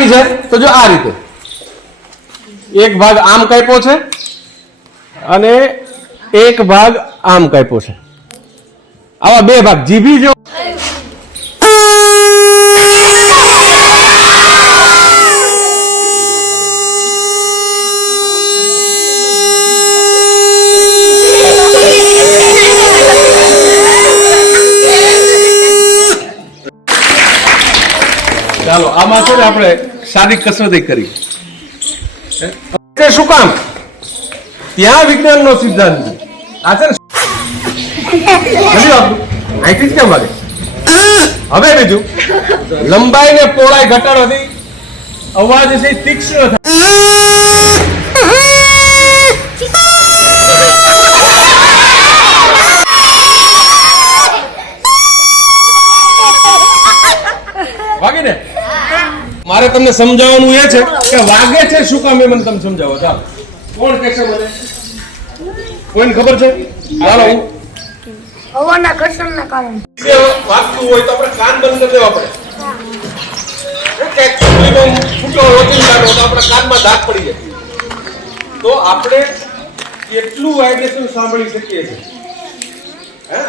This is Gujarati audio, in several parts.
આપી છે તો જો આ રીતે એક ભાગ આમ કાપ્યો છે અને એક ભાગ આમ કાપ્યો છે. આવા બે ભાગ જીભી જો ચાલો આમાં છે ને આપણે શારીરિક કસરત કરી. શું કામ? ત્યાં વિજ્ઞાન નો સિદ્ધાંત આ છે ને અહીંથી જ કેમ વાગે. હવે બીજું લંબાઈ ને પહોળાઈ ઘટાડવાથી અવાજ છે તીક્ષ્ણ થાય. વાગે ને મારે તમને સમજાવવાનું એ છે કે વાગે છે શું કામ એ મને તમે સમજાવો. ચાલો કોણ કહેશે મને? કોઈને ખબર છે? ચાલો હવાના ઘર્ષણના કારણે વાગતું હોય તો આપણે કાન બંધ કરી દેવા પડે. ફૂટો રોકીને તો આપણા કાનમાં ધાક પડી જાય તો આપણે એટલું વાઇબ્રેશન સાંભળી શકીએ છીએ.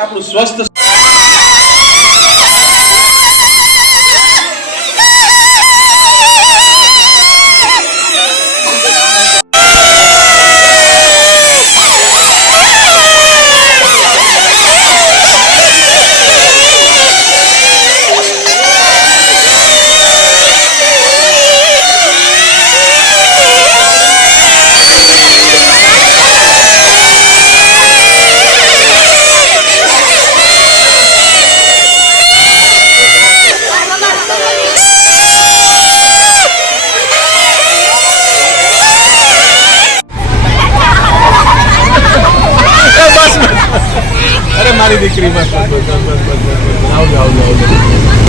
આપણું સ્વસ્થ મારી દીકરી બસ આવજો આવજો આવજો.